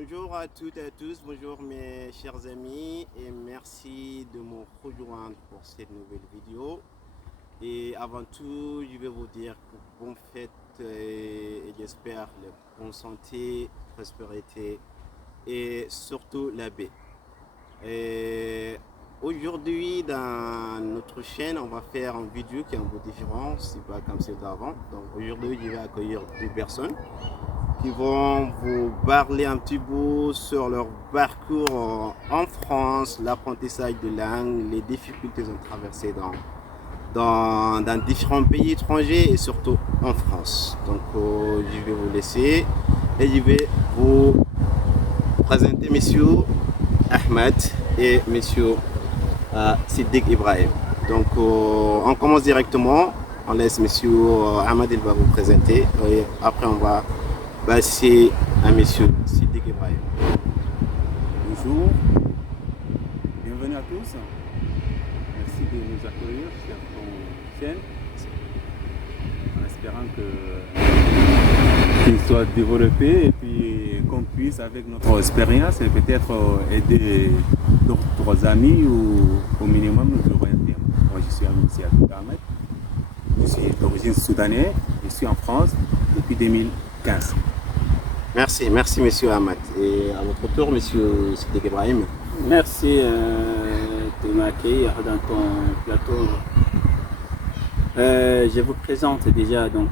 Bonjour à toutes et à tous, bonjour mes chers amis et merci de me rejoindre pour cette nouvelle vidéo. Et avant tout, je vais vous dire que bonne fête et j'espère la bonne santé, prospérité et surtout la paix. Et aujourd'hui, dans notre chaîne, on va faire une vidéo qui est un peu différente, c'est pas comme celle d'avant. Donc aujourd'hui, je vais accueillir deux personnes qui vont vous parler un petit peu sur leur parcours en France, l'apprentissage de langue, les difficultés qu'ils ont traversées dans différents pays étrangers et surtout en France. Donc je vais vous laisser et je vais vous présenter monsieur Ahmed et monsieur Siddiq Ibrahim. Donc on commence directement, on laisse monsieur Ahmed, il va vous présenter et après on va passer à monsieur Siddiq Ibrahim. Bonjour, bienvenue à tous. Merci de nous accueillir sur ton chaîne en espérant qu'il soit développé et puis qu'on puisse avec notre expérience et peut-être aider d'autres amis ou au minimum nous orienter. Moi je suis Monsieur Ahmed, je suis d'origine soudanaise, je suis en France depuis 2015. Merci monsieur Ahmed. Et à votre tour, monsieur Siddiq Ibrahim. Merci de m'accueillir dans ton plateau. Je vous présente déjà donc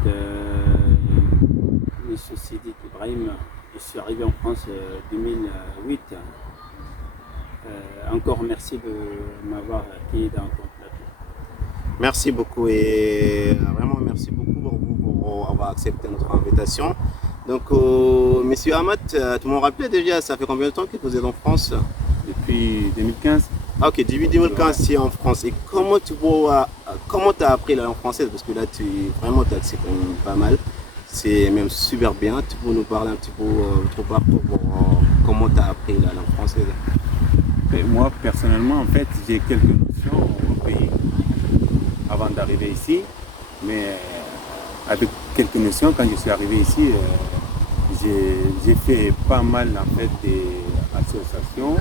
monsieur Siddiq Ibrahim. Je suis arrivé en France en 2008. Encore merci de m'avoir accueilli dans ton plateau. Merci beaucoup et vraiment merci beaucoup pour avoir accepté notre invitation. Donc, monsieur Ahmed, tu m'en rappelais déjà, ça fait combien de temps que vous êtes en France? Depuis 2015. Ah, ok, depuis 2015, c'est en France. Et comment tu as appris la langue française? Parce que là, tu c'est quand même pas mal. C'est même super bien. Tu peux nous parler un petit peu de ton parcours pour comment tu as appris la langue française? Et moi, personnellement, en fait, j'ai quelques notions au pays avant d'arriver ici. Mais avec quelques notions, quand je suis arrivé ici, j'ai fait pas mal en fait des associations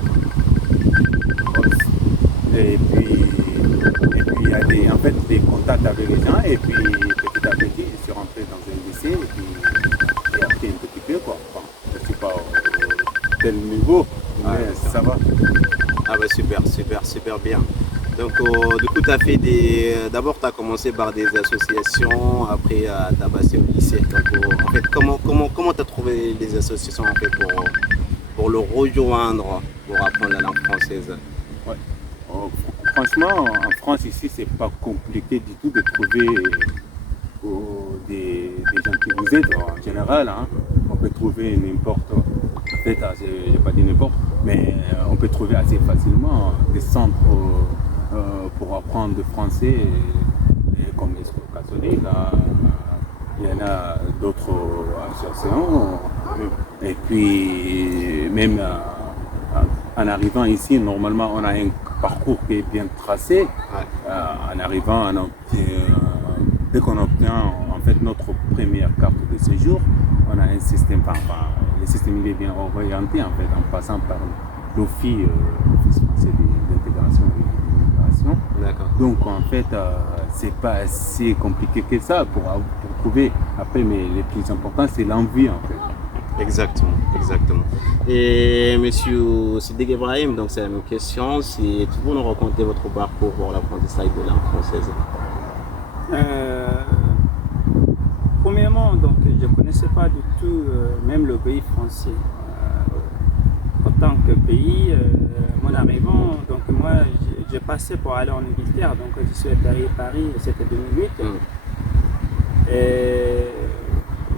et puis il y a des contacts avec les gens et puis petit à petit je suis rentré dans un lycée et puis j'ai appris un petit peu quoi. Enfin, je ne suis pas au tel niveau mais ça va. Ah bah super bien. Donc du coup tu as fait d'abord tu as commencé par des associations, après tu as passé au lycée. Donc en fait comment tu as trouvé les associations en fait pour le rejoindre, pour apprendre la langue française? Ouais. Franchement en France ici c'est pas compliqué du tout de trouver des gens qui vous aident en général. Hein. On peut trouver n'importe, en fait je vais pas dire n'importe, mais on peut trouver assez facilement des centres pour apprendre le français, comme l'Escola catholique, il y en a d'autres associations. Et puis, même en arrivant ici, normalement, on a un parcours qui est bien tracé. En arrivant, dès qu'on obtient en fait notre première carte de séjour, on a un système, le système il est bien orienté en fait, en passant par l'OFII, l'Office français d'intégration et d'immigration. Donc en fait, c'est pas assez compliqué que ça pour trouver. Après, mais le plus important, c'est l'envie en fait. Exactement. Et monsieur Siddiq Ibrahim, donc c'est la même question, si tu peux nous raconter votre parcours pour l'apprentissage de la langue française? Premièrement, donc je ne connaissais pas du tout même le pays français. En tant que pays, mon arrivant, donc moi j'ai passé pour aller en Angleterre, donc je suis atterri à Paris, c'était 2008. Et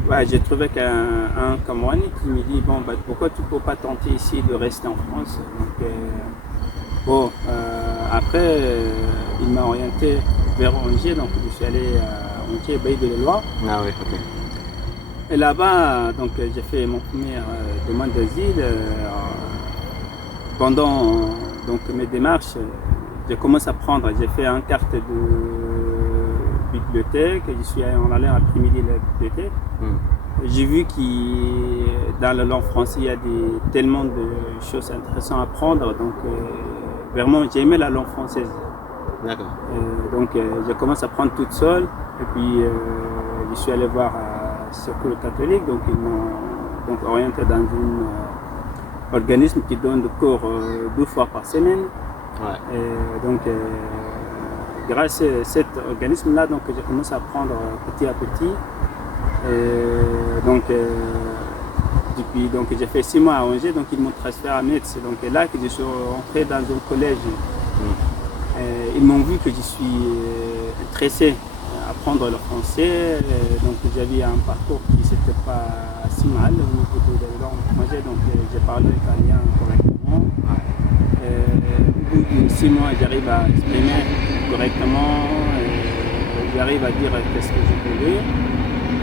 ouais, j'ai trouvé qu'un Camerounais qui me dit bon bah, pourquoi tu ne peux pas tenter ici de rester en France. Donc, après il m'a orienté vers Angers, donc je suis allé à Angers, Pays de la Loire. Ah oui, ok. Et là-bas, donc j'ai fait mon première demande d'asile. Pendant donc, mes démarches, j'ai commencé à prendre, j'ai fait une carte de bibliothèque, je suis allé en après-midi à la bibliothèque. j'ai vu que dans la langue française, il y a tellement de choses intéressantes à apprendre. Donc, vraiment, j'ai aimé la langue française. D'accord. Donc, j'ai commencé à apprendre toute seule. Et puis, je suis allé voir Secours catholique. Donc, ils m'ont donc orienté dans un organisme qui donne des cours 2 fois par semaine. Ouais. Et donc, grâce à cet organisme-là, donc j'ai commencé à apprendre petit à petit. Et donc, depuis, donc j'ai fait 6 mois à Angers, donc ils m'ont transféré à Metz. Donc là que je suis rentré dans un collège. Ils m'ont vu que je suis intéressé à apprendre le français. Donc j'avais un parcours qui n'était pas si mal au niveau de la langue étrangère. Donc j'ai parlé italien correctement. Au bout de 6 mois, j'arrive à exprimer correctement. J'arrive à dire ce que je voulais.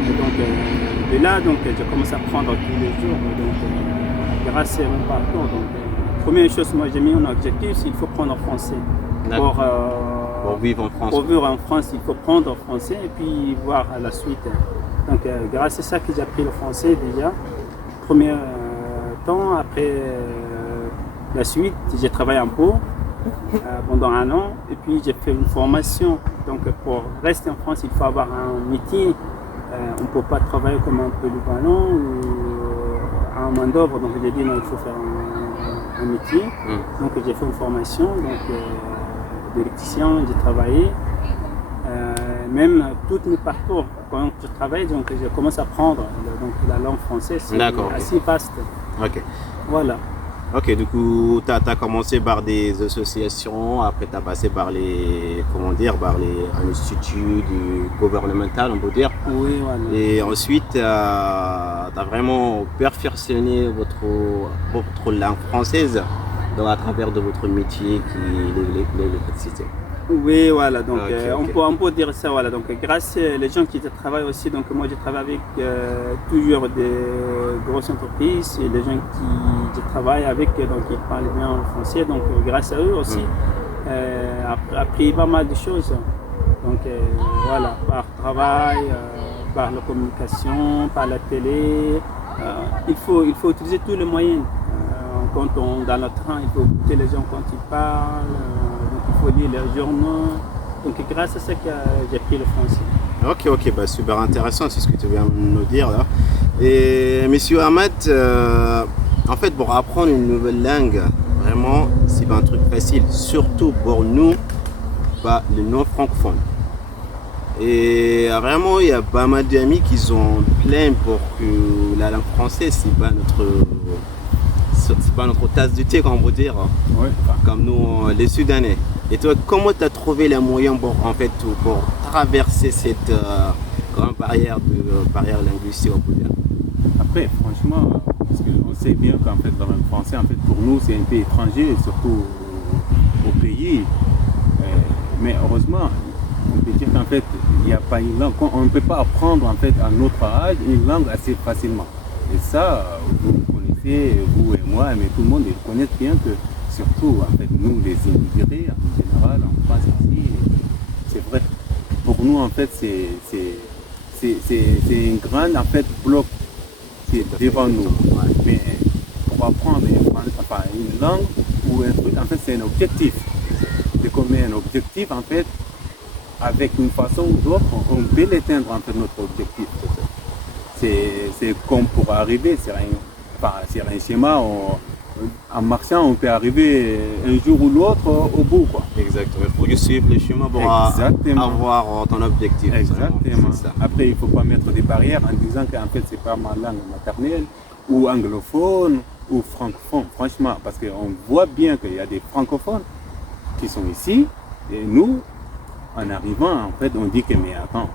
Et donc, de là, donc, j'ai commencé à apprendre tous les jours. Donc, grâce à mon parcours. Donc, première chose, moi, j'ai mis un objectif, il faut prendre français. Pour vivre en France. Pour vivre en France, il faut prendre français et puis voir à la suite. Donc, grâce à ça que j'ai appris le français déjà. Premier temps, après la suite, j'ai travaillé un peu pendant 1 an. Et puis, j'ai fait une formation. Donc, pour rester en France, il faut avoir un métier. On ne peut pas travailler comme un polyvalent ou en main d'œuvre. Donc j'ai dit non, il faut faire un métier. Donc j'ai fait une formation d'électricien, j'ai travaillé. Même tous mes parcours, quand je travaille, donc je commence à apprendre donc, la langue française. C'est assez vaste. Ok. Voilà. Ok, du coup, tu as commencé par des associations, après tu as passé par les, un institut gouvernemental, on peut dire. Oui, voilà. Et ensuite, tu as vraiment perfectionné votre langue française donc à travers de votre métier qui est l'électricité. Oui, voilà, donc Okay. on peut dire ça, voilà. Donc grâce aux gens qui travaillent aussi, donc moi je travaille avec toujours des grosses entreprises et les gens qui travaillent avec, donc ils parlent bien le français, donc grâce à eux aussi, appris pas mal de choses. Donc voilà, par travail, par la communication, par la télé, il faut utiliser tous les moyens. Quand on est dans le train, il faut écouter les gens quand ils parlent. Il faut lire les journaux. Donc grâce à ça que j'ai appris le français. Ok, bah, super intéressant, c'est ce que tu viens de nous dire là. Et monsieur Ahmed, en fait pour apprendre une nouvelle langue, vraiment c'est pas un truc facile, surtout pour nous, les non-francophones. Et vraiment il y a pas mal d'amis qui sont pleins pour que la langue française c'est pas notre tasse de thé, comme on peut dire, comme nous les Soudanais. Et toi, comment tu as trouvé les moyens pour traverser cette grande barrière linguistique, on peut dire? Après, franchement, parce qu'on sait bien qu'en fait, la langue française, en fait, pour nous, c'est un pays étranger, surtout au pays. Mais heureusement, on peut dire qu'en fait, il n'y a pas une langue. On ne peut pas apprendre, en fait, à notre âge, une langue assez facilement. Et ça, vous connaissez, vous et moi, mais tout le monde connaît bien que, surtout, en fait, nous, les immigrés, en général, en France ici, c'est vrai, pour nous, en fait, c'est un grand, en fait, bloc qui est devant nous. Mais pour apprendre une langue ou un truc, en fait, c'est un objectif. C'est comme un objectif, en fait, avec une façon ou d'autre, on peut l'atteindre, en fait, notre objectif. C'est comme pour arriver sur un schéma, en marchant, on peut arriver un jour ou l'autre au bout, quoi. Exactement. Il faut juste suivre le chemin pour avoir ton objectif. Exactement. Après, il ne faut pas mettre des barrières en disant qu'en fait, c'est pas ma langue maternelle, ou anglophone, ou francophone, franchement. Parce qu'on voit bien qu'il y a des francophones qui sont ici, et nous, en arrivant, en fait, on dit que, mais attends,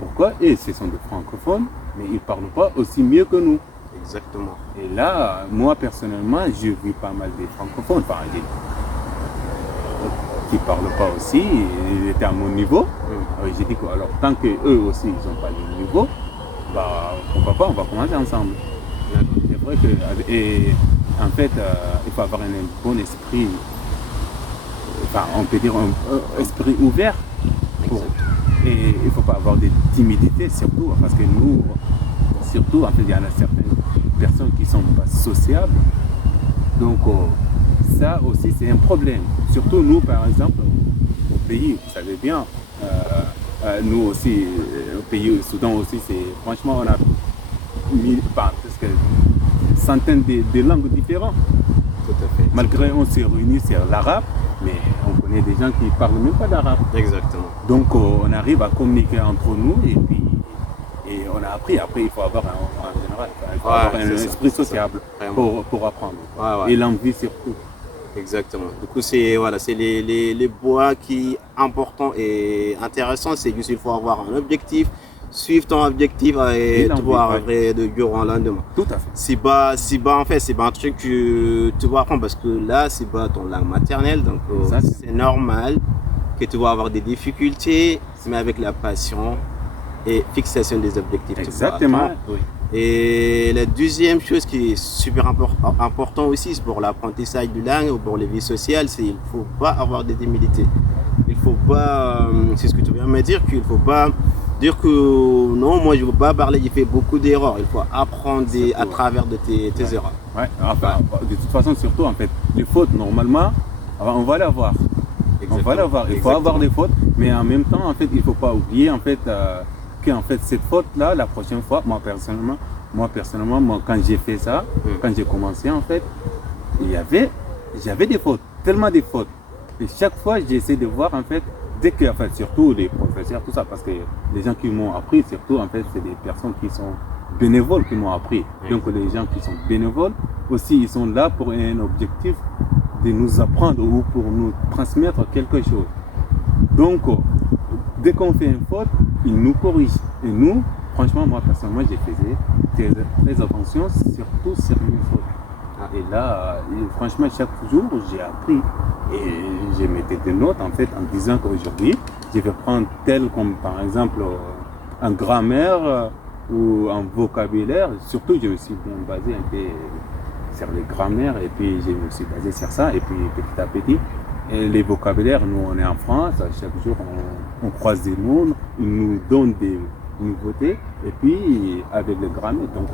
pourquoi eux, ce sont des francophones, mais ils ne parlent pas aussi mieux que nous? Exactement. Et là, moi personnellement, je vis pas mal des francophones, qui ne parlent pas aussi, ils étaient à mon niveau. J'ai dit que alors tant qu'eux aussi ils n'ont pas le niveau, pourquoi pas, on va commencer ensemble. C'est vrai que, et en fait, il faut avoir un bon esprit, on peut dire un esprit ouvert. Et il ne faut pas avoir de timidité surtout, parce que nous, surtout, en fait, il y en a certaines personnes qui sont pas sociables. Donc, ça aussi, c'est un problème. Surtout nous, par exemple, au pays, vous savez bien, nous aussi, au pays, au Soudan aussi, franchement, on a mis presque centaines de langues différentes. Tout à fait. Malgré on s'est réunis sur l'arabe, mais on connaît des gens qui ne parlent même pas d'arabe. Exactement. Donc on arrive à communiquer entre nous et on a appris. Après, il faut avoir en général, il faut avoir un esprit sociable pour apprendre. Ouais. Et l'envie surtout. Exactement. Du coup, c'est les bois qui important et intéressant, c'est juste il faut avoir un objectif, suivre ton objectif et tu vas arriver durant le lendemain. Tout à fait. C'est pas en fait, c'est pas un truc que tu vas apprendre parce que là, c'est pas ton langue maternelle, donc c'est normal que tu vas avoir des difficultés, mais avec la passion et fixation des objectifs. Exactement. Oui. Et la deuxième chose qui est super important aussi pour l'apprentissage du langue ou pour les vies sociales, c'est qu'il ne faut pas avoir de timidité. Il faut pas, c'est ce que tu viens de me dire, qu'il ne faut pas dire que non, moi je ne veux pas parler, j'ai fait beaucoup d'erreurs. Il faut apprendre à travers de tes erreurs. Ouais. Enfin, de toute façon, surtout en fait, les fautes, normalement, on va l'avoir. On va l'avoir. Il faut avoir des fautes, mais en même temps, en fait, il ne faut pas oublier en fait, en fait, cette faute-là, la prochaine fois, moi personnellement, quand j'ai fait ça, quand j'ai commencé, en fait, j'avais des fautes, tellement de fautes. Et chaque fois, j'essaie de voir, en fait, dès que, en fait, surtout les professeurs, tout ça, parce que les gens qui m'ont appris, surtout, en fait, c'est des personnes qui sont bénévoles qui m'ont appris. Donc, les gens qui sont bénévoles, aussi, ils sont là pour un objectif de nous apprendre ou pour nous transmettre quelque chose. Donc, dès qu'on fait une faute, ils nous corrigent. Et nous, franchement, moi personnellement, j'ai fait très attention, surtout sur mes fautes. Et là, franchement, chaque jour, j'ai appris. Et j'ai mis des notes, en fait, en disant qu'aujourd'hui, je vais prendre tel comme, par exemple, en grammaire ou en vocabulaire. Surtout, je me suis bien basé un peu sur les grammaires et puis je me suis basé sur ça. Et puis, petit à petit, et les vocabulaires, nous on est en France, chaque jour on croise des mots, ils nous donnent des nouveautés, et puis avec le grammaire, donc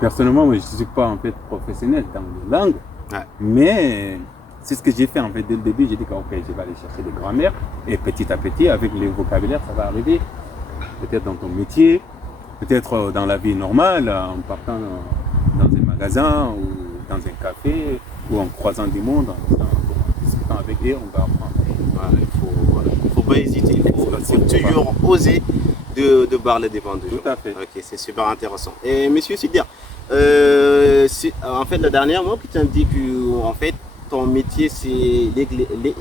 personnellement moi je ne suis pas en fait professionnel dans les langues, mais c'est ce que j'ai fait en fait dès le début, j'ai dit que ok, je vais aller chercher des grammaires, et petit à petit avec les vocabulaires ça va arriver, peut-être dans ton métier, peut-être dans la vie normale, en partant dans un magasin ou dans un café, ou en croisant du monde, en discutant avec eux, on va apprendre. Il ne faut pas hésiter, il faut toujours oser de parler devant des gens. Tout à fait. Ok, c'est super intéressant. Et monsieur Sidia, en fait, la dernière fois que tu as dit que en fait, ton métier c'est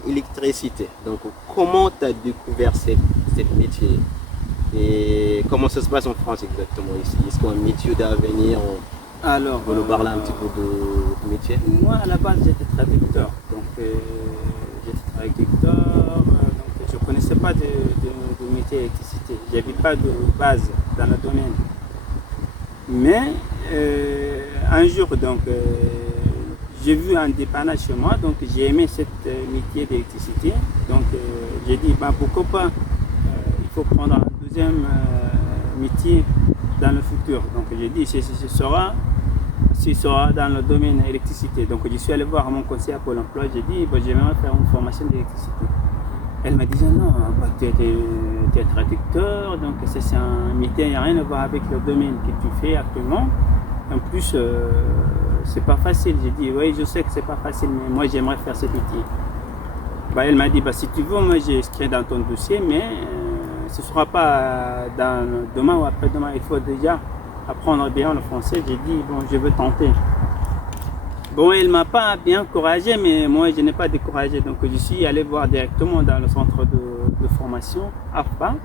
l'électricité. Donc, comment tu as découvert ce métier et comment ça se passe en France exactement ici? Est-ce qu'il y a un métier d'avenir? Alors, vous nous parler un petit peu de métier? Moi, à la base, j'étais traducteur. Donc, j'étais traducteur. Donc, je ne connaissais pas de métier d'électricité. Je n'avais pas de base dans le domaine. Mais, un jour, donc, j'ai vu un dépannage chez moi. Donc, j'ai aimé ce métier d'électricité. Donc, j'ai dit, pourquoi pas, il faut prendre un deuxième métier dans le futur. Donc j'ai dit, ce sera dans le domaine de l'électricité. Donc je suis allé voir mon conseiller pour l'emploi, j'ai dit, j'aimerais faire une formation d'électricité. Elle m'a dit, non, tu es traducteur, donc c'est un métier, il n'y a rien à voir avec le domaine que tu fais actuellement. En plus, c'est pas facile. J'ai dit, oui, je sais que c'est pas facile, mais moi j'aimerais faire ce métier. Elle m'a dit, si tu veux, moi j'ai inscrit dans ton dossier, mais ce ne sera pas demain ou après-demain. Il faut déjà apprendre bien le français. J'ai dit, je veux tenter. Elle ne m'a pas bien encouragé, mais moi, je n'ai pas découragé. Donc, je suis allé voir directement dans le centre de formation, AFPA.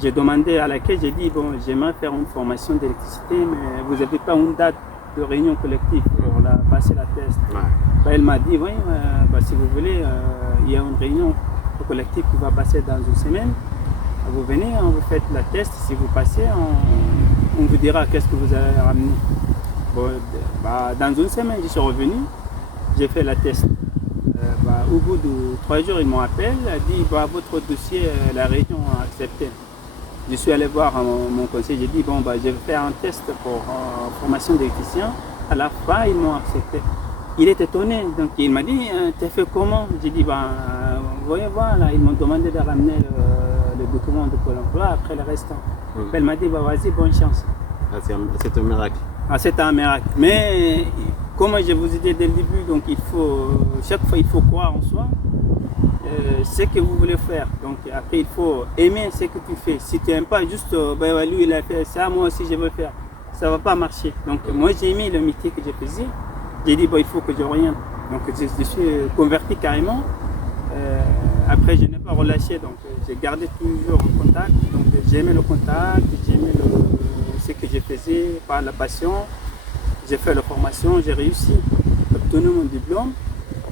J'ai demandé à laquelle, j'ai dit, j'aimerais faire une formation d'électricité, mais vous n'avez pas une date de réunion collective pour passer la test. Elle m'a dit, oui, si vous voulez, il y a une réunion collective qui va passer dans une semaine. Vous venez, vous faites la test, si vous passez, on vous dira qu'est-ce que vous avez ramené. Dans une semaine, je suis revenu, j'ai fait la test. Au bout de 3 jours, ils m'ont appelé, ils ont dit votre dossier, la région a accepté. je suis allé voir mon conseiller, j'ai dit, bon, bah, je vais faire un test pour formation d'électricien. À la fin, ils m'ont accepté. Il est étonné, donc il m'a dit, t'as fait comment? J'ai dit, ben, vous voyez voir, là, ils m'ont demandé de ramener le document de Pôle emploi après le restant. Elle m'a dit, bah, vas-y, bonne chance. Ah, c'est un miracle. Ah, c'est un miracle. Mais, comme je vous ai dit dès le début, donc chaque fois, il faut croire en soi, ce que vous voulez faire. Donc après, il faut aimer ce que tu fais. Si tu n'aimes pas juste, ben, lui, il a fait ça, moi aussi, je veux faire. Ça ne va pas marcher. Donc moi, j'ai aimé le métier que je faisais. J'ai dit, bon, il faut que je revienne. Donc je suis converti carrément. Après, je n'ai pas relâché. Donc j'ai gardé toujours en contact. Donc j'ai aimé le contact, j'ai aimé ce que je faisais par la passion. J'ai fait la formation, j'ai réussi à obtenir mon diplôme.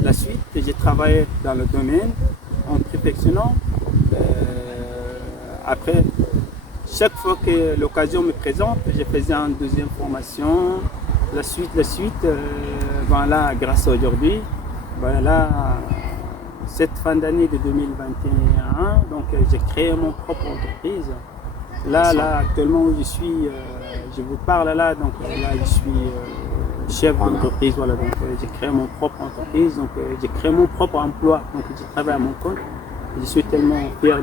La suite, j'ai travaillé dans le domaine en perfectionnant. Après, chaque fois que l'occasion me présente, je faisais une deuxième formation. La suite, voilà, grâce à aujourd'hui, voilà, cette fin d'année de 2021, donc j'ai créé mon propre entreprise. Là, actuellement où je suis, je vous parle là, donc là je suis chef d'entreprise, voilà, donc j'ai créé mon propre entreprise, donc j'ai créé mon propre emploi, donc je travaille à mon compte. Je suis tellement fier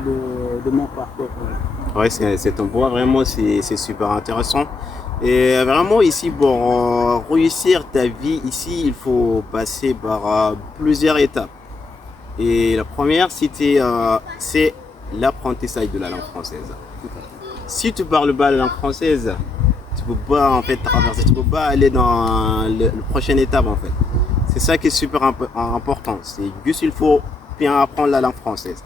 de mon parcours. Ouais, c'est un point, vraiment, c'est super intéressant. Et vraiment ici, pour réussir ta vie ici, il faut passer par plusieurs étapes. Et la première, c'est l'apprentissage de la langue française. Si tu parles pas la langue française, tu peux pas en fait traverser, tu peux pas aller dans la prochaine étape en fait. C'est ça qui est super important. C'est juste il faut bien apprendre la langue française.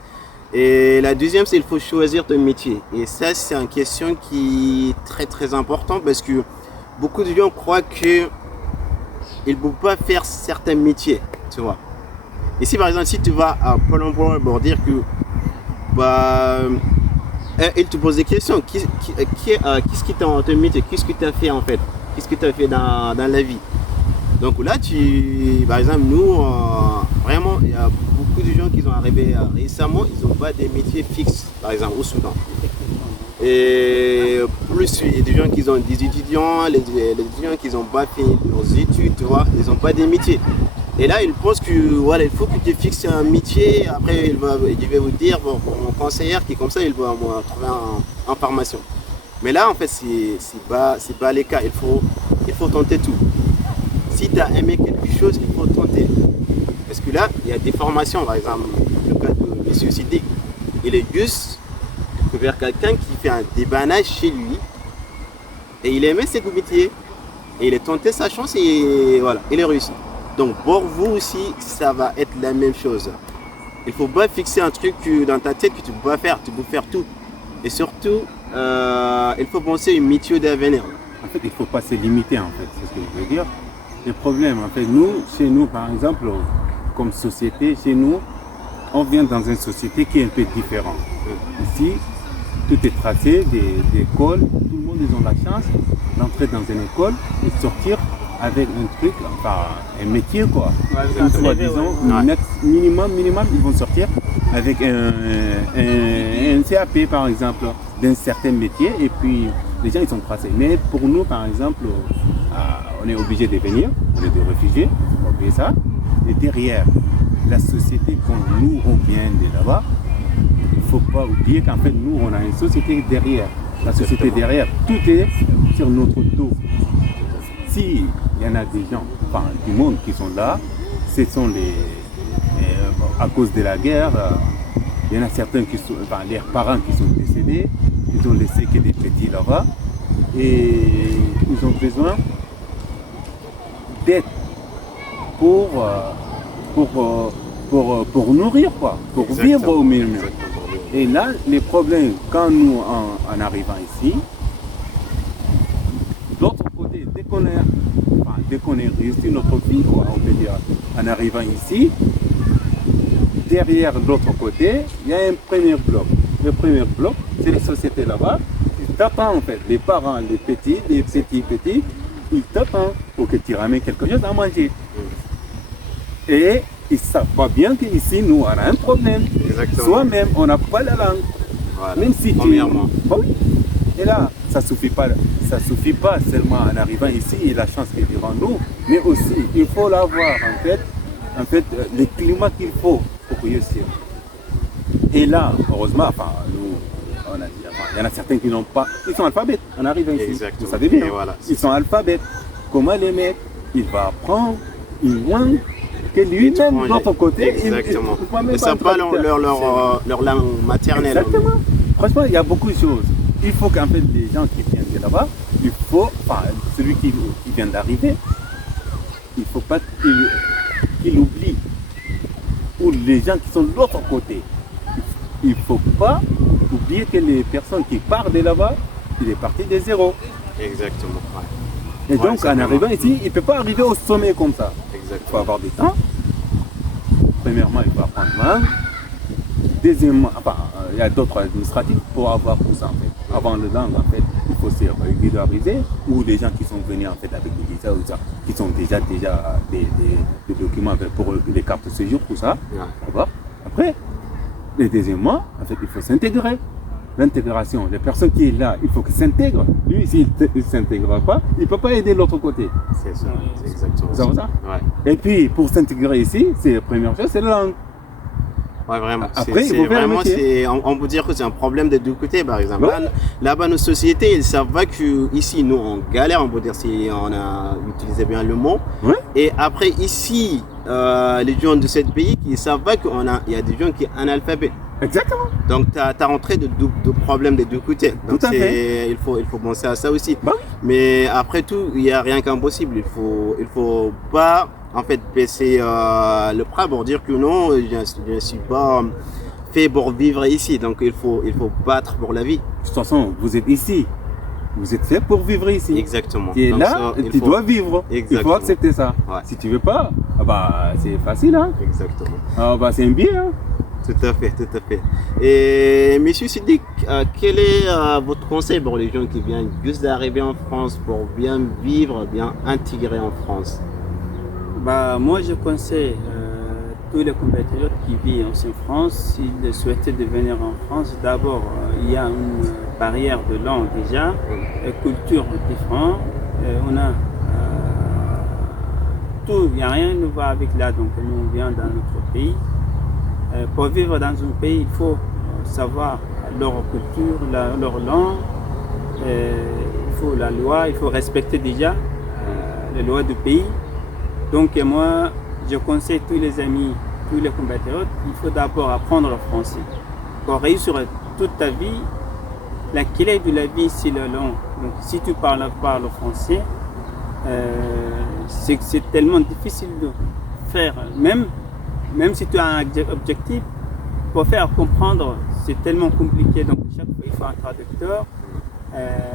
Et la deuxième, c'est qu'il faut choisir ton métier. Et ça, c'est une question qui est très très importante parce que beaucoup de gens croient qu'ils ne peuvent pas faire certains métiers, tu vois. Et si par exemple, si tu vas à Pôle emploi pour dire que bah, il te pose des questions, qu'est-ce qui t'a en ton métier, qu'est-ce que tu as fait en fait, qu'est-ce que tu as fait dans la vie. Donc là, par exemple, nous, vraiment, il y a beaucoup de gens qui sont arrivés récemment, ils n'ont pas des métiers fixes, par exemple, au Soudan. Et plus, il y a des gens qui ont des étudiants, les étudiants qui n'ont pas fait leurs études, tu vois, ils n'ont pas des métiers. Et là, ils pensent que voilà, il faut que tu fixes un métier. Après, il va vous dire, bon, mon conseiller qui est comme ça, il va trouver en formation. Mais là, en fait, c'est pas le cas. Il faut tenter tout. Si tu as aimé quelque chose, il faut tenter. Parce que là, il y a des formations, par exemple, le cas de M. Sidik, il est juste découvert quelqu'un qui fait un débannage chez lui et il aimait ses métiers et il a tenté sa chance et voilà, il est réussi. Donc pour vous aussi, ça va être la même chose. Il ne faut pas fixer un truc dans ta tête que tu ne peux pas faire, tu peux faire tout. Et surtout, il faut penser à un métier d'avenir. En fait, il ne faut pas se limiter, en fait, c'est ce que je veux dire. Le problème, en fait, chez nous, par exemple, comme société, chez nous, on vient dans une société qui est un peu différente. Ici, tout est tracé, des écoles, tout le monde ils ont la chance d'entrer dans une école et sortir avec un truc, enfin, un métier quoi. Ouais, soit disons, minimum, ils vont sortir avec un CAP par exemple, d'un certain métier et puis les gens ils sont tracés. Mais pour nous par exemple, on est obligé de venir, on est des réfugiés, on va oublier ça. Et derrière, la société quand nous on vient de là-bas, il ne faut pas oublier qu'en fait nous on a une société derrière. La société derrière, tout est sur notre dos. Si il y en a des gens, enfin du monde qui sont là, ce sont à cause de la guerre, il y en a certains qui sont, enfin leurs parents qui sont décédés, ils ont laissé que des petits là-bas et ils ont besoin d'aide pour nourrir quoi, pour vivre au mieux. Et là, les problèmes, quand nous en arrivant ici, d'autre côté, dès qu'on est réussi notre vie, quoi, on peut dire, en arrivant ici, derrière l'autre côté, il y a un premier bloc. Le premier bloc, c'est les sociétés là-bas, ils t'attendent en fait, les parents, les petits, ils t'attendent pour que tu ramènes quelque chose à manger. Et ils ne savent pas bien qu'ici, nous, on a un problème. Soi-même, on n'a pas la langue. Voilà. Même si premièrement. Oui, Et là, ça suffit pas seulement en arrivant ici et la chance qui est devant nous, mais aussi il faut l'avoir en fait le climat qu'il faut pour réussir. Et là, heureusement, nous, il y en a certains qui n'ont pas, ils sont alphabètes en arrivant ici. Exactement. Vous savez bien, voilà, ils sont alphabètes. Comment les mettre? Il va apprendre une langue que lui-même de l'autre côté. Exactement. Ils ne savent pas leur langue maternelle. Exactement. Franchement, il y a beaucoup de choses. Il faut qu'en fait les gens qui viennent de là-bas, celui qui vient d'arriver, il ne faut pas qu'il oublie. Ou les gens qui sont de l'autre côté. Il ne faut pas oublier que les personnes qui partent de là-bas, il est parti de zéro. Exactement. Et donc en arrivant ici, il ne peut pas arriver au sommet comme ça. Exactement. Il faut avoir du temps. Premièrement, il faut apprendre langue. Deuxièmement, il y a d'autres administratifs pour avoir tout ça en fait. Avant le langue, en fait, il faut se régulariser ou les gens qui sont venus en fait avec des visas ou ça, qui sont déjà des documents pour les cartes de séjour, tout ça. Ouais. Après, et deuxièmement, en fait, il faut s'intégrer. L'intégration, les personnes qui sont là, il faut qu'ils s'intègrent. Lui, s'il ne s'intègre pas, il ne peut pas aider l'autre côté. C'est ça, c'est exactement ça. Ça? Ouais. Et puis, pour s'intégrer ici, la première chose, c'est la langue. Ouais, vraiment. Après, on peut dire que c'est un problème des deux côtés, par exemple. Ouais. Là-bas, nos sociétés, ils savent pas qu'ici, nous, on galère, on peut dire si on a utilisé bien le mot. Ouais. Et après, ici, les gens de ce pays, ils savent pas qu'il y a des gens qui sont analphabètes. Exactement. Donc, tu as rentré de problèmes des deux côtés. Donc, tout à fait. Il faut penser à ça aussi. Bah oui. Mais après tout, il n'y a rien qu'impossible. Il faut pas, en fait, baisser le bras pour dire que non, je ne suis pas fait pour vivre ici. Donc, il faut battre pour la vie. De toute façon, vous êtes ici. Vous êtes fait pour vivre ici. Exactement. Tu es là, tu dois vivre. Exactement. Il faut accepter ça. Ouais. Si tu veux pas, c'est facile. Hein? Exactement. C'est un biais. Hein? Tout à fait, tout à fait. Et monsieur Siddiq, quel est votre conseil pour les gens qui viennent juste d'arriver en France pour bien vivre, bien intégrer en France? Moi, je conseille tous les compatriotes qui vivent en France, s'ils souhaitaient de venir en France, d'abord, il y a une barrière de langue déjà, culture différente, on a tout, il n'y a rien de voir avec là, donc nous on vient dans notre pays. Pour vivre dans un pays, il faut savoir leur culture, leur langue, il faut la loi, il faut respecter déjà les lois du pays. Donc moi, je conseille tous les amis, tous les compatriotes, il faut d'abord apprendre le français. Pour réussir toute ta vie, la clé de la vie, c'est la langue. Donc si tu parles le français, c'est tellement difficile de faire, même si tu as un objectif, pour faire comprendre, c'est tellement compliqué. Donc chaque fois, il faut un traducteur.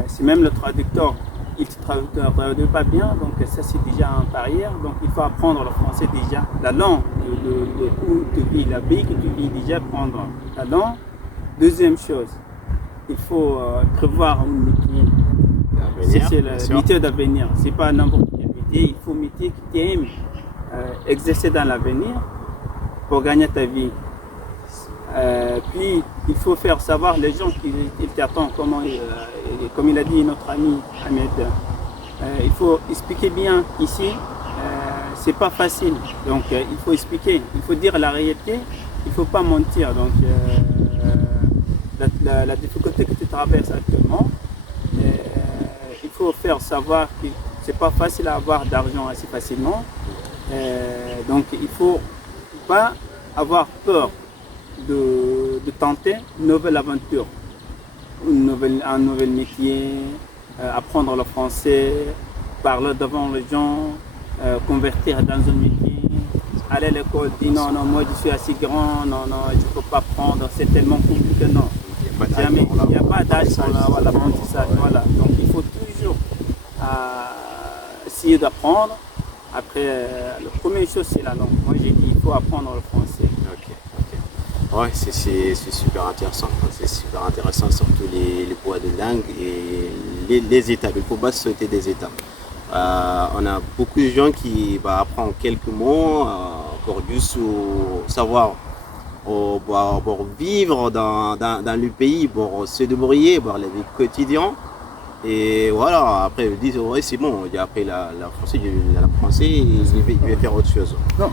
Si même le traducteur, il ne traduit pas bien, donc ça c'est déjà une barrière. Donc il faut apprendre le français déjà, la langue, où tu vis, la vie que tu vis déjà, apprendre la langue. Deuxième chose, il faut prévoir un métier. C'est le métier d'avenir, c'est pas n'importe quel métier, il faut un métier que tu aimes exercer dans l'avenir pour gagner ta vie. Puis il faut faire savoir les gens qui t'attendent, comme il a dit notre ami Ahmed, il faut expliquer bien ici, c'est pas facile, donc il faut expliquer, il faut dire la réalité, il faut pas mentir. Donc la difficulté que tu traverses actuellement, il faut faire savoir que c'est pas facile à avoir d'argent assez facilement, donc il faut pas avoir peur de tenter une nouvelle aventure, un nouvel métier, apprendre le français, parler devant les gens, convertir dans un métier, aller à l'école, dire non, moi je suis assez grand, non, je ne peux pas prendre, c'est tellement compliqué, non. Jamais, il n'y a pas d'âge pour l'apprentissage, voilà. Donc il faut toujours essayer d'apprendre. Après, la première chose c'est la langue. Moi j'ai dit il faut apprendre le français. Ouais, c'est super intéressant. C'est super intéressant, surtout les poids de langue et les étapes. Il ne faut pas sauter des étapes. On a beaucoup de gens qui apprennent quelques mots pour juste savoir pour vivre dans le pays, pour se débrouiller, pour la vie quotidienne. Et voilà, après ils disent ouais c'est bon, j'ai appris la français, et je vais faire autre chose. Non,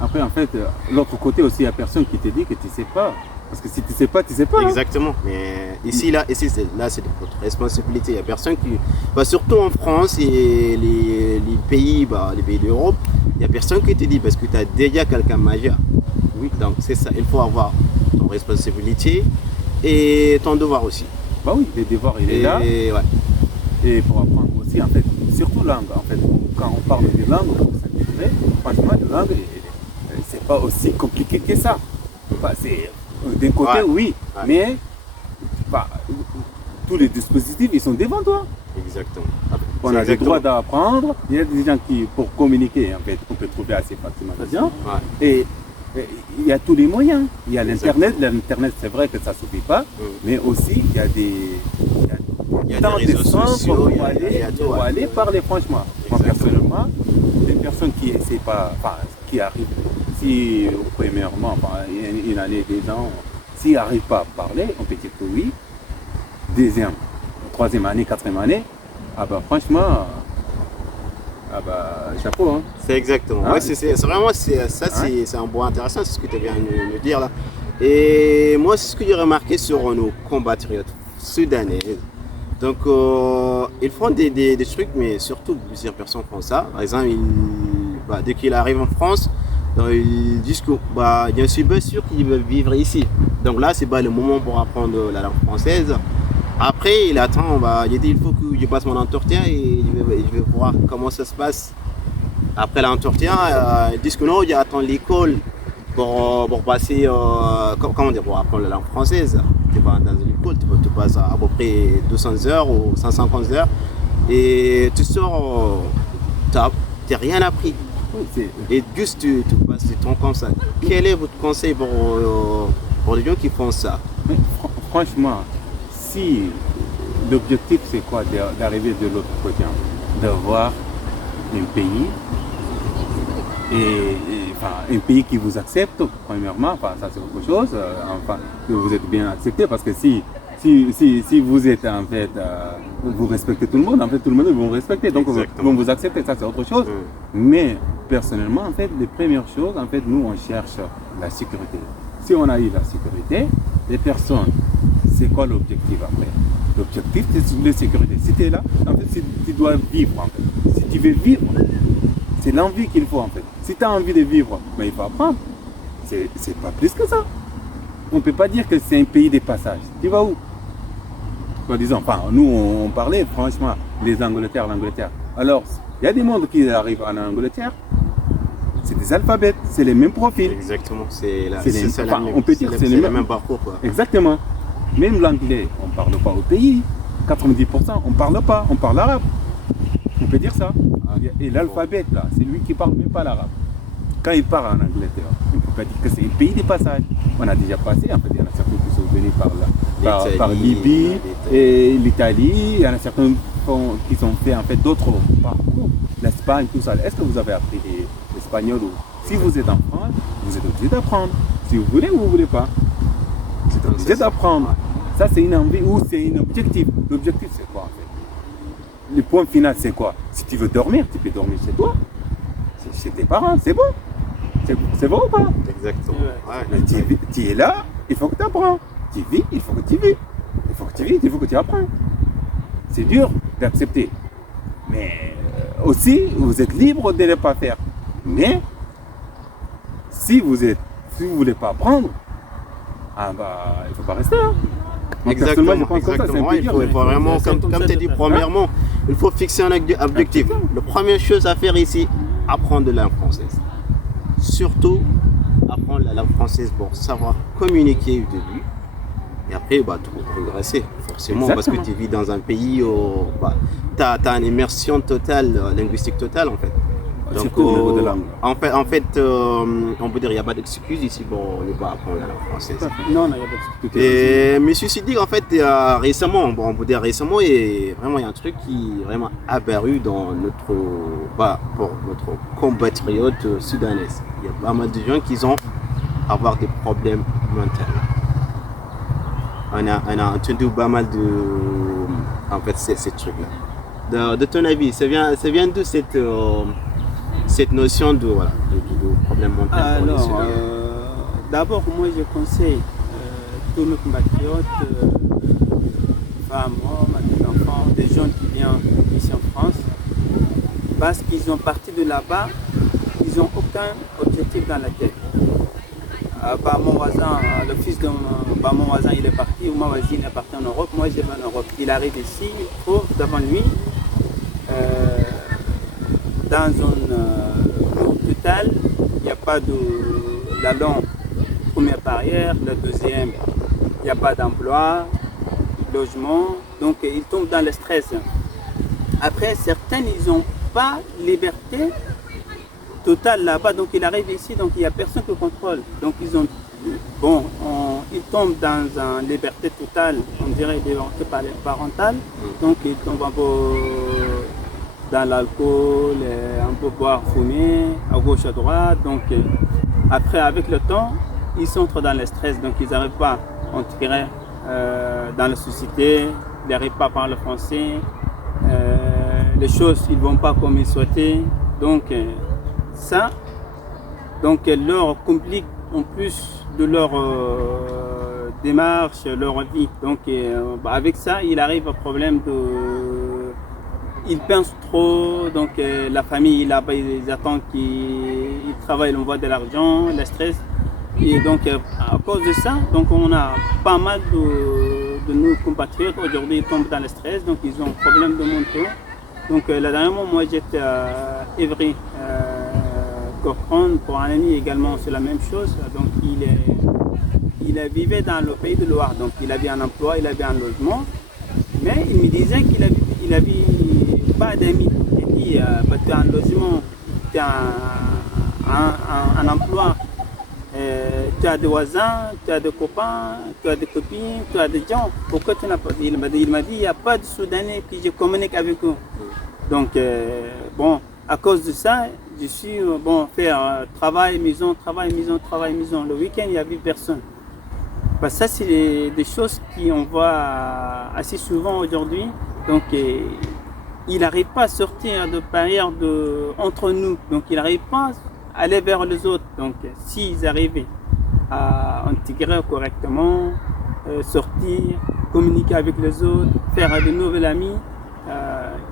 après en fait, l'autre côté aussi, il n'y a personne qui te dit que tu ne sais pas. Parce que si tu ne sais pas, tu ne sais pas. Exactement, mais ici, là c'est de votre responsabilité. Il n'y a personne qui... Bah, surtout en France et les pays d'Europe, il n'y a personne qui te dit parce que tu as déjà quelqu'un majeur. Oui. Donc c'est ça, il faut avoir ton responsabilité et ton devoir aussi. Bah oui, le devoir il est là. Ouais. Et pour apprendre aussi, en fait, surtout langue. En fait, quand on parle de langue, pour s'intégrer, franchement, la langue, c'est pas aussi compliqué que ça. Bah, c'est d'un côté, oui, mais bah, tous les dispositifs, ils sont devant toi. Exactement. On a le droit d'apprendre. Il y a des gens qui, pour communiquer, en fait, on peut trouver assez facilement des gens. Et il y a tous les moyens. Il y a l'Internet. L'Internet, c'est vrai que ça ne suffit pas, mais aussi, il y a tant de centres pour aller parler franchement. Moi, personnellement, des personnes qui essaient pas, enfin, qui arrivent, si premièrement, une année, 2 ans, s'ils n'arrivent pas à parler, on peut dire que oui. Deuxième, troisième année, quatrième année, ah bah franchement, ah bah chapeau. Hein. C'est exactement. Hein? Ouais, c'est vraiment, c'est un point intéressant, c'est ce que tu viens de nous dire là. Et moi, c'est ce que j'ai remarqué sur nos compatriotes soudanais. Donc, ils font des trucs, mais surtout plusieurs personnes font ça. Par exemple, dès qu'ils arrivent en France, ils disent que je ne suis pas sûr qu'ils veulent vivre ici. Donc là, c'est pas le moment pour apprendre la langue française. Après, il attend, il dit il faut que je passe mon entretien et je vais voir comment ça se passe. Après l'entretien, ils disent que non, j'attends l'école pour passer, comment dire, pour apprendre la langue française. Tu vas dans une école, tu passes à peu près 200 heures ou 150 heures et tu sors, tu n'as rien appris. Et juste tu passes du temps comme ça. Quel est votre conseil pour les gens qui font ça? Franchement, si l'objectif c'est quoi d'arriver de l'autre côté, de voir un pays un pays qui vous accepte premièrement, ça c'est autre chose, que vous êtes bien accepté parce que si vous êtes en fait, vous respectez tout le monde, en fait tout le monde va vous respecter, donc vont vous accepter, ça c'est autre chose. Mais personnellement en fait, les premières choses, en fait nous on cherche la sécurité. Si on a eu la sécurité, les personnes, c'est quoi l'objectif après? L'objectif c'est la sécurité. Si tu es là, en fait tu dois vivre en fait. Si tu veux vivre, c'est l'envie qu'il faut en fait. Si tu as envie de vivre, il faut apprendre. C'est pas plus que ça. On ne peut pas dire que c'est un pays de passage. Tu vas où? Disons, nous on parlait franchement l'Angleterre. Alors, il y a des mondes qui arrivent en Angleterre, c'est des alphabets, c'est les mêmes profils. Exactement, on peut dire que c'est le même parcours. Quoi. Exactement. Même l'anglais, on ne parle pas au pays. 90%, on ne parle pas, on parle arabe. On peut dire ça. Et l'alphabet, là, c'est lui qui ne parle même pas l'arabe. Quand il part en Angleterre, on ne peut pas dire que c'est un pays de passage. On a déjà passé, en fait, il y en a certains qui sont venus par Libye et l'Italie. Il y en a certains qui sont fait en fait d'autres parcours. L'Espagne, tout ça. Est-ce que vous avez appris l'espagnol? Si vous êtes en France, vous êtes obligé d'apprendre. Si vous voulez ou vous ne voulez pas. Vous êtes obligé d'apprendre. Ça, c'est une envie ou c'est un objectif. L'objectif, c'est quoi en fait? Le point final, c'est quoi? Si tu veux dormir, tu peux dormir chez toi. Chez tes parents, c'est bon. C'est bon ou pas? Exactement. Mais tu es là, il faut que tu apprends. Tu vis, il faut que tu vis. Il faut que tu vis, il faut que tu apprends. C'est dur d'accepter. Mais aussi, vous êtes libre de ne pas faire. Mais si vous ne voulez pas apprendre, il ne faut pas rester là. Exactement. Il faut vraiment, comme tu as dit, premièrement, il faut fixer un objectif. La première chose à faire ici, apprendre la langue française. Surtout, apprendre la langue française pour savoir communiquer au début. Et après, tu peux progresser, forcément, parce que tu vis dans un pays où tu as une immersion totale, linguistique totale, en fait. Donc, en fait, on peut dire qu'il n'y a pas d'excuse ici pour ne pas apprendre la langue française. Non, il n'y a pas d'excuse. Mais ceci dit, en fait, récemment, on peut dire récemment, il y a un truc qui est vraiment apparu dans pour notre compatriote soudanais. Il y a pas mal de gens qui ont avoir des problèmes mentaux. On a entendu pas mal de, en fait, ces trucs-là. De ton avis, ça vient d'où cette notion de, voilà, de problème mental? Alors, d'abord, moi, je conseille tous nos compatriotes, femmes, hommes, des enfants, des jeunes qui viennent ici en France, parce qu'ils sont partis de là-bas, ils n'ont aucun objectif dans la tête. Mon voisin, le fils de mon voisin, il est parti, ou ma voisine est partie en Europe, moi je vais en Europe. Il arrive ici, il trouve devant lui, dans un monde total, il n'y a pas de la langue, première barrière, la deuxième, il n'y a pas d'emploi, logement, donc il tombe dans le stress. Après, certains, ils n'ont pas liberté totale là-bas, donc il arrive ici, donc il n'y a personne qui contrôle. Donc ils tombent dans une liberté totale, on dirait liberté parentale, donc ils tombent un peu dans l'alcool, un peu boire, fumer, à gauche, à droite. Donc après, avec le temps, ils s'entrent dans le stress, donc ils n'arrivent pas à intégrer dans la société, ils n'arrivent pas à parler français, les choses ils ne vont pas comme ils souhaitaient. Donc ça, donc leur complique en plus de leur démarche, leur vie. Donc avec ça, il arrive un problème de... Ils pensent trop, donc la famille là-bas, ils attendent qu'ils travaillent, ils envoient de l'argent, le stress. Et donc à cause de ça, donc on a pas mal de nos compatriotes aujourd'hui, ils tombent dans le stress, donc ils ont un problème de mental. Donc la dernière fois, moi j'étais à Évry, Cochrane, pour un ami également, c'est la même chose. Donc il vivait dans le pays de Loire, donc il avait un emploi, il avait un logement, mais il me disait qu'il avait pas d'amis. Et puis tu as un logement, tu as un emploi, tu as des voisins, tu as des copains, tu as des copines, tu as des gens. Pourquoi tu n'as pas? Il m'a dit, il n'y a pas de Soudanais, puis je communique avec eux. Donc à cause de ça, je suis faire travail, maison, travail, maison, travail, maison. Le week-end, il n'y avait personne. Parce que ça, c'est des choses qu'on voit assez souvent aujourd'hui. Donc il n'arrive pas à sortir de barrière entre nous. Donc il n'arrive pas à aller vers les autres. Donc s'ils arrivaient à intégrer correctement, sortir, communiquer avec les autres, faire de nouveaux amis,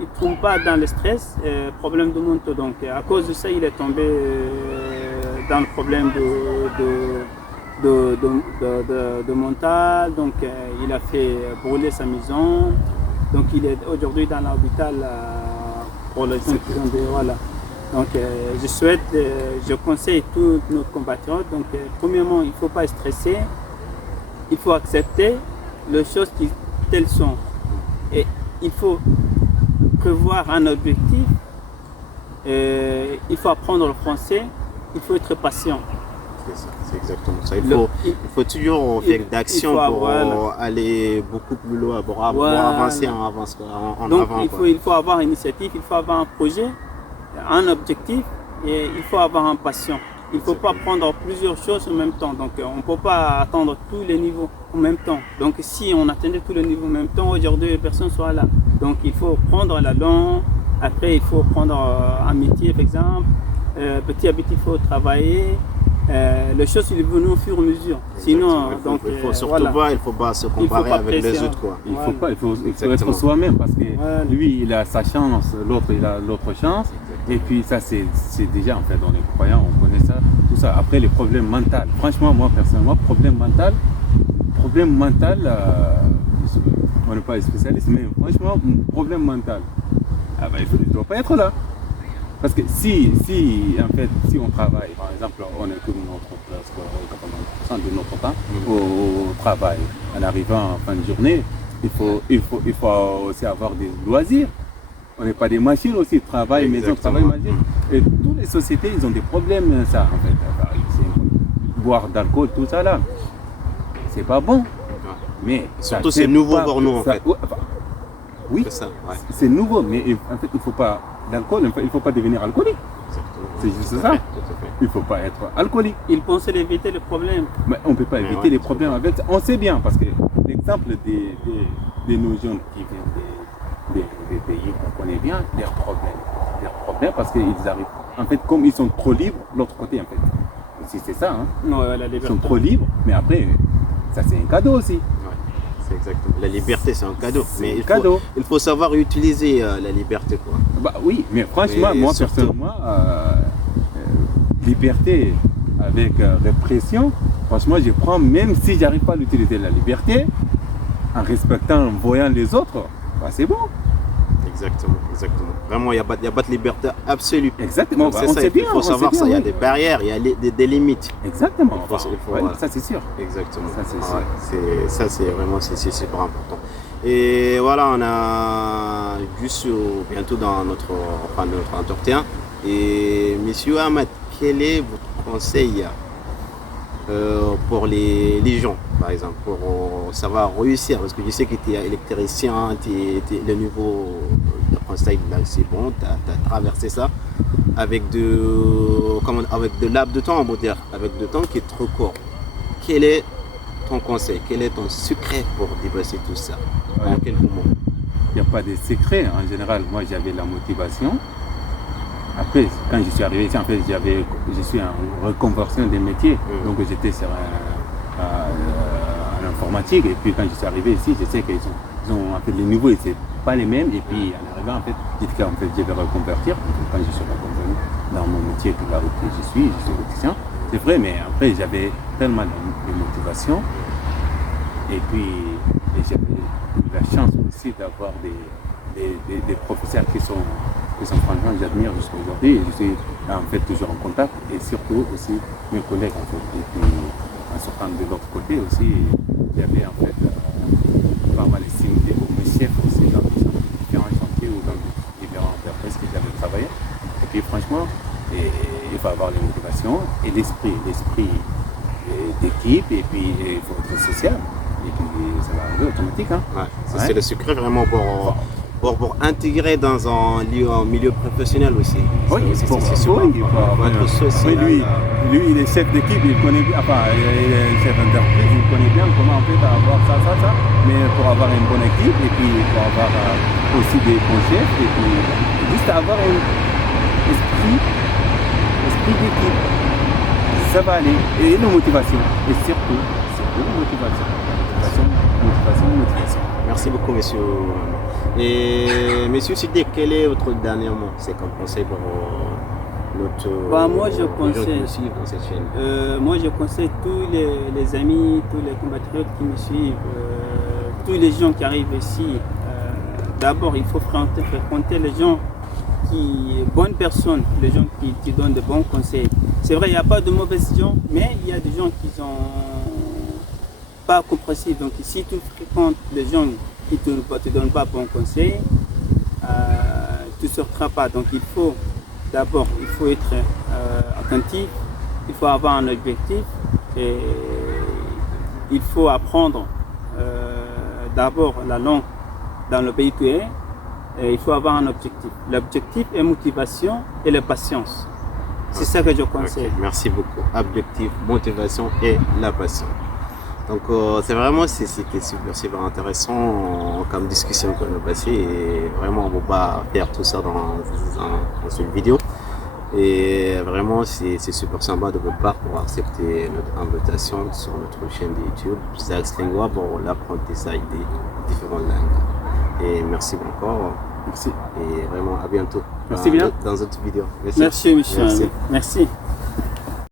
il ne tombe pas dans le stress, problème de mental. Donc à cause de ça, il est tombé dans le problème de mental. Donc il a fait brûler sa maison. Donc il est aujourd'hui dans l'hôpital pour les gens qui ont des... Voilà. Donc je conseille tous nos compatriotes. Donc premièrement, il ne faut pas stresser, il faut accepter les choses qui telles sont. Et il faut prévoir un objectif, il faut apprendre le français, il faut être patient. C'est ça, c'est exactement ça. Il faut toujours faire d'action pour aller beaucoup plus loin, pour avancer en avant. Donc il faut avoir une initiative, il faut avoir un projet, un objectif, et il faut avoir un passion. Il ne faut pas prendre plusieurs choses en même temps. Donc on ne peut pas attendre tous les niveaux en même temps. Donc si on attendait tous les niveaux en même temps, aujourd'hui personne ne sera là. Donc il faut prendre la langue, après il faut prendre un métier par exemple, petit à petit il faut travailler. Les choses ils vont au fur et à mesure. Sinon, il faut surtout pas, il faut pas se comparer avec les autres, quoi. Il faut être soi-même parce que lui il a sa chance, l'autre il a l'autre chance. Et puis ça c'est déjà en fait on est croyants, on connaît ça, tout ça. Après les problèmes mentaux, franchement moi personnellement problème mental, on n'est pas spécialiste, mais franchement problème mental, il ne doit pas être là. Parce que si on travaille, par exemple, on écoute presque 80% de notre temps au travail, en arrivant en fin de journée, il faut aussi avoir des loisirs. On n'est pas des machines aussi, travail, maison, travail, machine. Et toutes les sociétés, ils ont des problèmes, ça, en fait. Boire d'alcool, tout ça là, c'est pas bon. Mais surtout c'est nouveau pour nous, en fait. Oui, c'est nouveau, mais en fait, il ne faut pas d'alcool, il ne faut pas devenir alcoolique. C'est juste ça. il ne faut pas être alcoolique. Ils pensaient éviter le problème. Mais on ne peut pas éviter les problèmes avec ça. On sait bien, parce que l'exemple de nos jeunes qui viennent des pays qu'on connaît bien, leurs problèmes, parce qu'ils arrivent, en fait, comme ils sont trop libres, l'autre côté, en fait. Si c'est ça, hein. Non, la liberté. Ils sont trop libres, mais après, ça c'est un cadeau aussi. C'est exactement. La liberté, c'est un cadeau. Mais il faut savoir utiliser la liberté, quoi. Bah oui, mais franchement, moi personnellement, liberté avec répression, franchement, je prends, même si j'arrive pas à utiliser la liberté, en respectant, en voyant les autres, bah, c'est bon. Exactement. Vraiment, il n'y a pas de liberté absolue. Exactement. C'est ça, il faut savoir ça. Il y a des barrières, il y a des limites. Exactement. Voilà. Ça, c'est sûr. Exactement. Ça, c'est sûr. Ça, c'est vraiment super important. Et voilà, on a juste bientôt dans notre entretien. Et monsieur Ahmed, quel est votre conseil pour les gens, par exemple, pour savoir réussir? Parce que je sais que tu es électricien, le niveau d'apprentissage, c'est bon, tu as traversé ça avec de laps de temps, on va dire, avec de temps qui est trop court. Quel est ton conseil? Quel est ton secret pour dépasser tout ça? En quelques mots. Il n'y a pas de secret. En général, moi, j'avais la motivation. Après, quand je suis arrivé ici, en fait, je suis en reconversion des métiers. Donc, j'étais sur en informatique. Et puis, quand je suis arrivé ici, je sais qu'ils ont en fait, les niveaux n'étaient pas les mêmes. Et puis, en arrivant, en fait, je vais reconvertir. Quand je suis reconverti dans mon métier, là où je suis électricien. C'est vrai, mais après, j'avais tellement de motivation. Et puis, j'avais eu la chance aussi d'avoir des professeurs qui sont franchement, j'admire jusqu'à aujourd'hui. Je suis en fait toujours en contact et surtout aussi mes collègues en fait. Et puis en sortant de l'autre côté aussi, j'avais en fait pas mal estimé mes chefs aussi dans différents chantiers ou dans différentes entreprises que j'avais travaillé. Et puis franchement, il faut avoir les motivations et l'esprit d'équipe et puis il faut être social. Et puis ça va arriver automatique. Hein. Ouais, c'est le secret vraiment pour intégrer dans un milieu professionnel aussi. Oui, c'est sûr. Il faut être social. Lui, il est chef d'équipe, il connaît bien, enfin, il est chef d'entreprise, il connaît bien comment on fait avoir ça. Mais pour avoir une bonne équipe et puis pour avoir aussi des bons chefs et puis juste avoir un esprit d'équipe, ça va aller. Et une motivation. Et surtout une motivation. Motivation. Merci beaucoup, monsieur. Et monsieur Sidé, quel est votre dernier mot? C'est comme conseil pour notre. Moi, je conseille tous les amis, tous les compatriotes qui me suivent, tous les gens qui arrivent ici. D'abord, il faut fréquenter les gens bonnes personnes, les gens qui donnent de bons conseils. C'est vrai, il n'y a pas de mauvaises gens, mais il y a des gens qui sont pas compréhensifs. Donc, si tu fréquentes les gens qui ne te donnent pas bon conseil, tu ne sortiras pas. Donc il faut être attentif, il faut avoir un objectif et il faut apprendre d'abord la langue dans le pays où tu es et il faut avoir un objectif. L'objectif est motivation et la patience. C'est ça que je conseille. Okay. Merci beaucoup. Objectif, motivation et la patience. Donc c'était super intéressant comme discussion qu'on a passée et vraiment on ne va pas faire tout ça dans une vidéo et vraiment c'est super sympa de votre part pour accepter notre invitation sur notre chaîne de YouTube Zax Lingua pour l'apprentissage des différentes langues et merci encore. Merci. Et vraiment à bientôt. Merci bien. Dans d'autres vidéos. Merci monsieur. Merci.